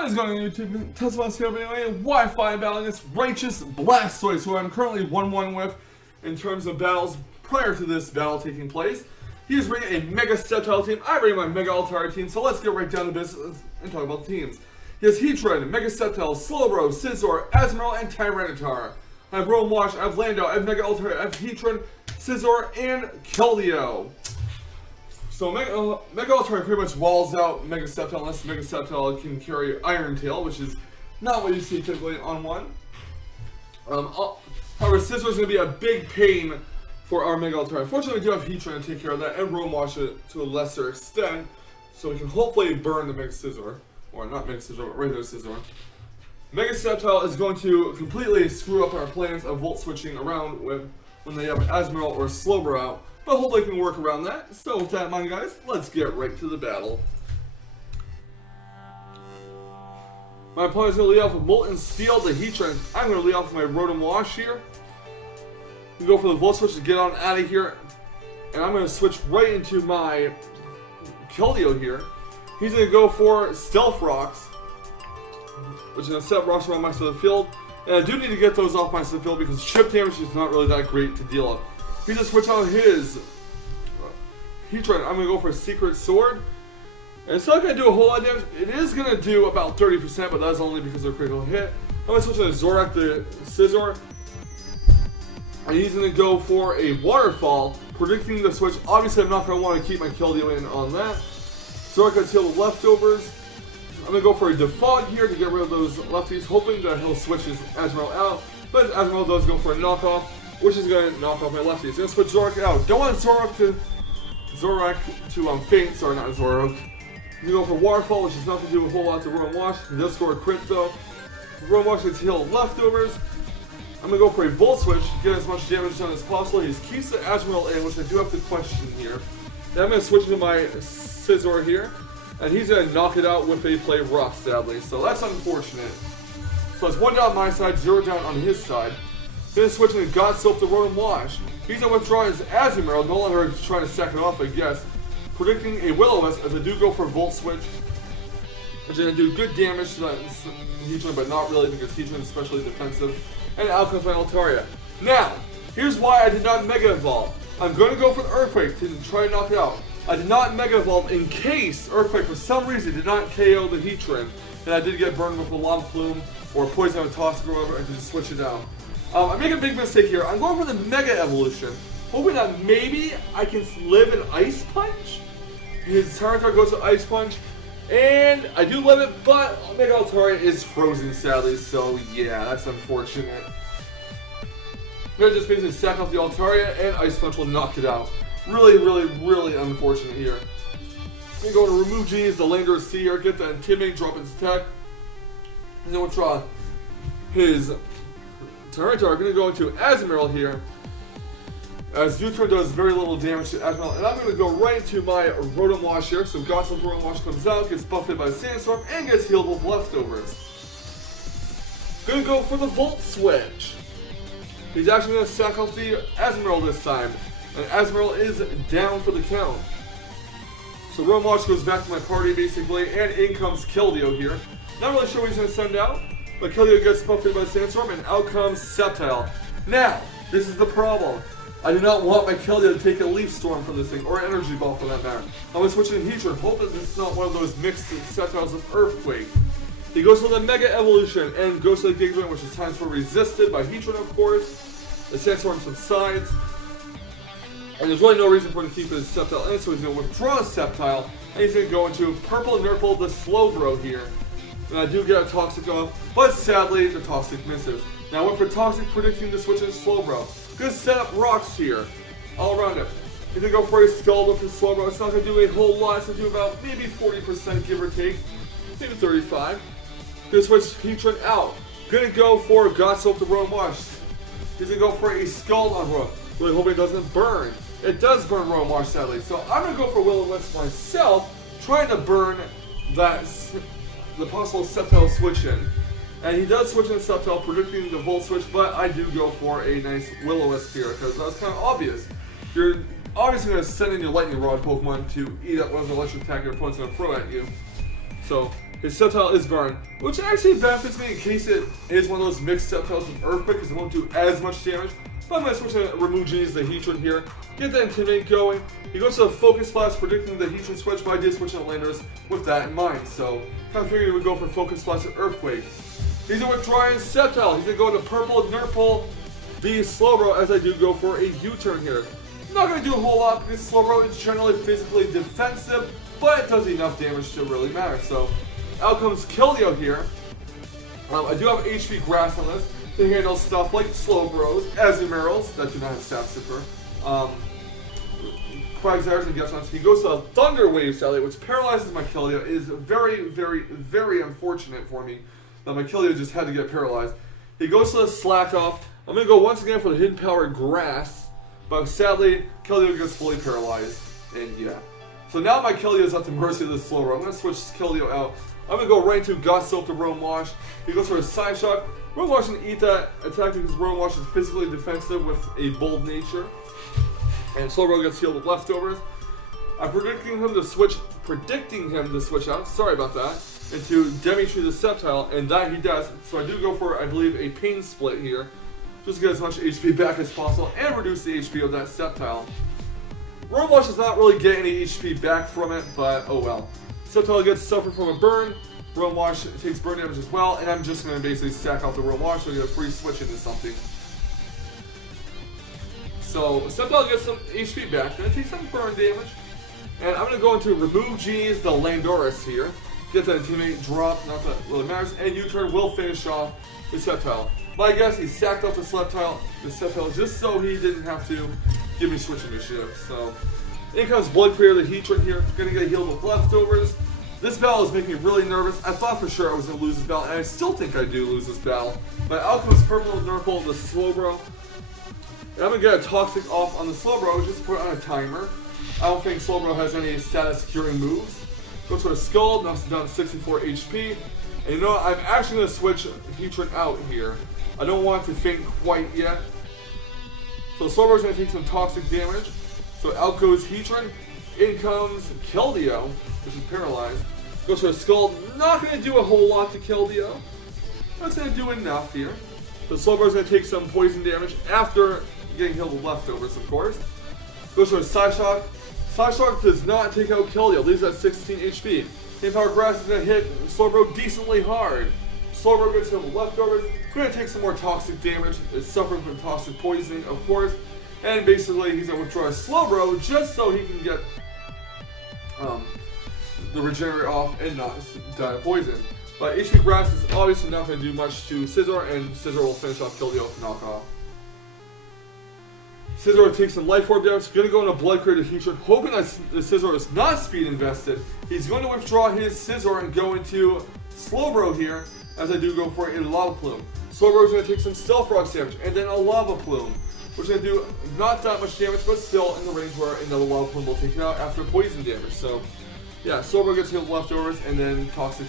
What is going on YouTube? Tesla here, but anyway, Wi-Fi battle against Righteous Blastoise, who I'm currently 1-1 with in terms of battles prior to this battle taking place. He is bringing a Mega Sceptile team. I bring my Mega Altaria team, so let's get right down to business and talk about the teams. He has Heatran, Mega Sceptile, Slowbro, Scizor, Azumarill, and Tyranitar. I have Roam Wash, I have Lando, I have Mega Altaria, I have Heatran, Scizor, and Keldeo. So Mega Altaria pretty much walls out Mega Sceptile unless Mega Sceptile can carry Iron Tail, which is not what you see typically on one. However, Scizor is going to be a big pain for our Mega Altaria. Fortunately, we do have Heatran to take care of that, and Roam Wash it to a lesser extent, so we can hopefully burn the Mega Scizor. Or not Mega Scizor, but regular Scizor. Mega Sceptile is going to completely screw up our plans of Volt switching around when they have an Azumarill or a Slowbro out. But hopefully we can work around that. So with that in mind, guys, let's get right to the battle. My opponent's going to lead off with Molten Steel, the Heatran. I'm going to lead off with my Rotom Wash here. We go for the Volt Switch to get on out of here. And I'm going to switch right into my Keldeo here. He's going to go for Stealth Rocks, which is going to set rocks around my side of the field. And I do need to get those off my side of the field because chip damage is not really that great to deal with. He's going to switch out his Heatran. I'm going to go for a Secret Sword. And it's not going to do a whole lot of damage. It is going to do about 30%, but that's only because of a critical hit. I'm going to switch to Zorak the Scizor. And he's going to go for a Waterfall, predicting the switch. Obviously, I'm not going to want to keep my Keldeo in on that. Zorak going to heal the leftovers. I'm going to go for a Defog here to get rid of those lefties, hoping that he'll switch his Azumarill out. But Azumarill does go for a knockoff, which is going to knock off my lefties. He's going to switch Zorak out. Don't want Zorak to faint. Sorry, not Zorak. He's going to go for Waterfall, which is not going to do a whole lot to Roam Wash. He does score a crit though. Roam Wash gets heal leftovers. I'm going to go for a Volt Switch to get as much damage done as possible. He keeps the Azumarill in, which I do have to question here. Then I'm going to switch into my Scizor here. And he's going to knock it out with a Play Rough, sadly. So that's unfortunate. So it's 1 down on my side, 0 down on his side. Then switching to God Soap to Rotom Wash. He's going to withdraw his Azumarill, no longer trying to sack it off, I guess. Predicting a Will-O-Wisp as I do go for Volt Switch. Which is going to do good damage to that Heatran, but not really because Heatran is especially defensive. And out comes my Altaria. Now, here's why I did not Mega Evolve. I'm going to go for the Earthquake to try to knock it out. I did not Mega Evolve in case Earthquake for some reason did not KO the Heatran. And I did get burned with a Lava Plume or Poison or Toxic or whatever and to just switch it down. I make a big mistake here. I'm going for the Mega Evolution, hoping that maybe I can live an Ice Punch. His Tyranitar goes to Ice Punch, and I do live it, but Mega Altaria is frozen sadly, so yeah, that's unfortunate. I'm going to just basically sack off the Altaria, and Ice Punch will knock it out. Really, really, really unfortunate here. I'm going to remove Genius, the Lander Seer, get that Intimidate, drop its attack, and then we'll draw his Tyranitar. Going to go into Azumarill here, as Neutron does very little damage to Azumarill, and I'm going to go right into my Rotom Wash here. So Godson's Rotom Wash comes out, gets buffeted by Sandstorm, and gets healed with leftovers. Going to go for the Volt Switch. He's actually going to sack off the Azumarill this time, and Azumarill is down for the count. So Rotom Wash goes back to my party basically, and in comes Keldeo here. Not really sure what he's going to send out, but Keldeo gets buffeted by Sandstorm, and out comes Sceptile. Now, this is the problem. I do not want my Keldeo to take a Leaf Storm for this thing, or an Energy Ball for that matter. I'm going to switch to Heatran, hope that this is not one of those mixed Sceptiles of Earthquake. He goes for the Mega Evolution, and goes to the Giga Drain, which is times for resisted by Heatran, of course. The Sandstorm subsides. And there's really no reason for him to keep his Sceptile in, so he's going to withdraw a Sceptile, and he's going to go into Purple Nurple the Slowbro here. And I do get a Toxic off, but sadly, the Toxic misses. Now I went for Toxic, predicting the switch to Slowbro. Gonna set up rocks here, all around it. He's gonna go for a Scald for Slowbro. It's not gonna do a whole lot, it's gonna do about maybe 40% give or take, maybe 35. Gonna switch Heatran out. Gonna go for Godsoap to Rotom Wash. He's gonna go for a Scald on Rotom. Really hoping it doesn't burn. It does burn Rotom Wash sadly, so I'm gonna go for Will-O-Wisp myself, trying to burn the possible Sceptile switch in. And he does switch in Sceptile, predicting the Volt Switch, but I do go for a nice Will-O-Wisp here, because that's kind of obvious. You're obviously going to send in your Lightning Rod Pokemon to eat up one of the electric attack your opponent's going to throw at you. So, his Sceptile is burned, which actually benefits me in case it is one of those mixed Sceptiles with Earthquake, because it won't do as much damage. But I'm going to switch to Remove Genies, the Heatran here, get that Intimidate going. He goes to a Focus Blast, predicting the Heatran switch, but I did switch to Landers with that in mind. So, kind of figured he would go for Focus Blast and Earthquake. He's going to withdraw his Sceptile. He's going to go into Purple, Nurple, the Slowbro, as I do go for a U-turn here. Not going to do a whole lot because Slowbro is generally physically defensive, but it does enough damage to really matter. So, out comes Keldeo here. I do have HP Grass on this to handle stuff like Slowbros, Azumarils that do not have Sap Sipper, Quagsires and Geshons. He goes to a Thunder Wave, sadly, which paralyzes my Keldeo. It is very, very, very unfortunate for me that my Keldeo just had to get paralyzed. He goes to the Slack Off. I'm going to go once again for the Hidden Power Grass, but sadly, Keldeo gets fully paralyzed, and yeah. So now my Keldeo is at the mercy of the Slowbro. I'm going to switch Keldeo out. I'm going to go right into Gust Soap to Roam Wash. He goes for a Side Shock. Roam Wash can eat that attack because Roam Wash is physically defensive with a bold nature. And Slowbro gets healed with Leftovers. I'm predicting him to switch out, sorry about that, into Demitri the Sceptile, and that he does. So I do go for, I believe, a Pain Split here, just to get as much HP back as possible and reduce the HP of that Sceptile. Roam Wash does not really get any HP back from it, but oh well. Sceptile gets suffered from a burn. Roam Wash takes burn damage as well, and I'm just going to basically stack out the Roam Wash so I get a free switch into something. So Sceptile gets some HP back, going to take some burn damage. And I'm going to go into Remove Genies, the Landorus here. Get that Intimidate drop, not that really matters, and U-turn will finish off the Sceptile. My guess, he sacked off the Sceptile just so he didn't have to give me switch initiative. So in comes Blood Clear, the Heatran here, going to get healed with Leftovers. This battle is making me really nervous. I thought for sure I was going to lose this battle, and I still think I do lose this battle. But out comes Purple Nurple, the Slowbro. And I'm going to get a Toxic off on the Slowbro just to put it on a timer. I don't think Slowbro has any status securing moves. Goes for a Skull, knocks it down to 64 HP. And you know what? I'm actually going to switch Heatran out here. I don't want it to faint quite yet. So Slowbro's going to take some toxic damage. So out goes Heatran. In comes Keldeo, which is paralyzed. Goes for a Skull. Not going to do a whole lot to Keldeo. That's going to do enough here. So Slowbro's going to take some poison damage after getting healed with Leftovers, of course. Goes for a Psyshock. Psyshock does not take out Keldeo. Leaves at 16 HP. Hidden Power Grass is going to hit Slowbro decently hard. Slowbro gets healed with Leftovers. Going to take some more toxic damage. It's suffering from toxic poisoning, of course. And basically, he's going to withdraw his Slowbro just so he can get the Regenerate off and not die of poison. But HP Grass is obviously not going to do much to Scizor, and Scizor will finish off Keldeo with knockoff. Scizor takes some Life Orb damage. Going to go into Blood Clear to Heatran, hoping that the Scizor is not speed invested. He's going to withdraw his Scizor and go into Slowbro here, as I do go for a Lava Plume. Slowbro is going to take some Stealth Rocks damage, and then a Lava Plume, which is going to do not that much damage, but still in the range where another Lava Plume will take it out after poison damage. So, yeah, Slowbro gets healed with Leftovers, and then Toxic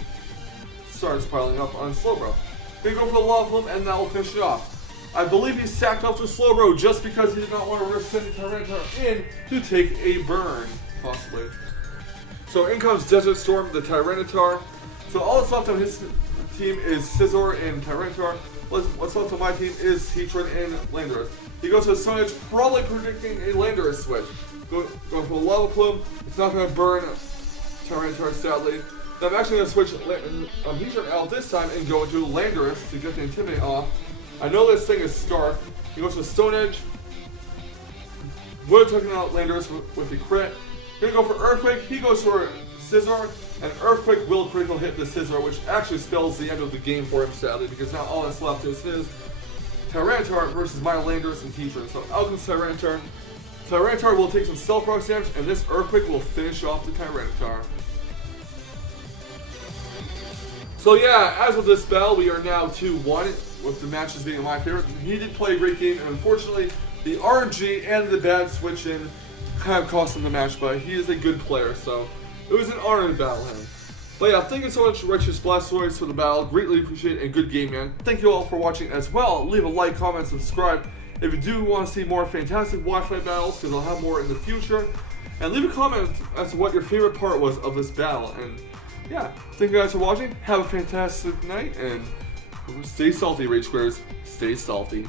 starts piling up on Slowbro. Going to go for the Lava Plume, and that will finish it off. I believe he sacked off the Slowbro just because he did not want to risk sending Tyranitar in to take a burn, possibly. So in comes Desert Storm, the Tyranitar. So all that's left on his team is Scizor and Tyranitar. What's left on my team is Heatran and Landorus. He goes to a Stone Edge, probably predicting a Landorus switch. Going for a Lava Plume. It's not going to burn Tyranitar, sadly. Then I'm actually going to switch Heatran out this time and go into Landorus to get the Intimidate off. I know this thing is Scarf. He goes for Stone Edge. Would have taken out Landorus with the crit. Gonna go for Earthquake. He goes for Scizor, and Earthquake will critical hit the Scizor, which actually spells the end of the game for him, sadly, because now all that's left is his Tyranitar versus my Landorus and Heatran. So out comes Tyranitar. Tyranitar will take some Stealth Rocks damage, and this Earthquake will finish off the Tyranitar. So yeah, as of this battle, we are now 2-1. With the matches being my favorite. He did play a great game, and unfortunately, the RNG and the bad switching kind of cost him the match, but he is a good player, so it was an honor to battle him. But yeah, thank you so much, Righteous Blastoise, for the battle. Greatly appreciate it, and good game, man. Thank you all for watching as well. Leave a like, comment, subscribe if you do want to see more fantastic Wi-Fi battles, because I'll have more in the future. And leave a comment as to what your favorite part was of this battle. And yeah, thank you guys for watching. Have a fantastic night, and stay salty, Rage Squares. Stay salty.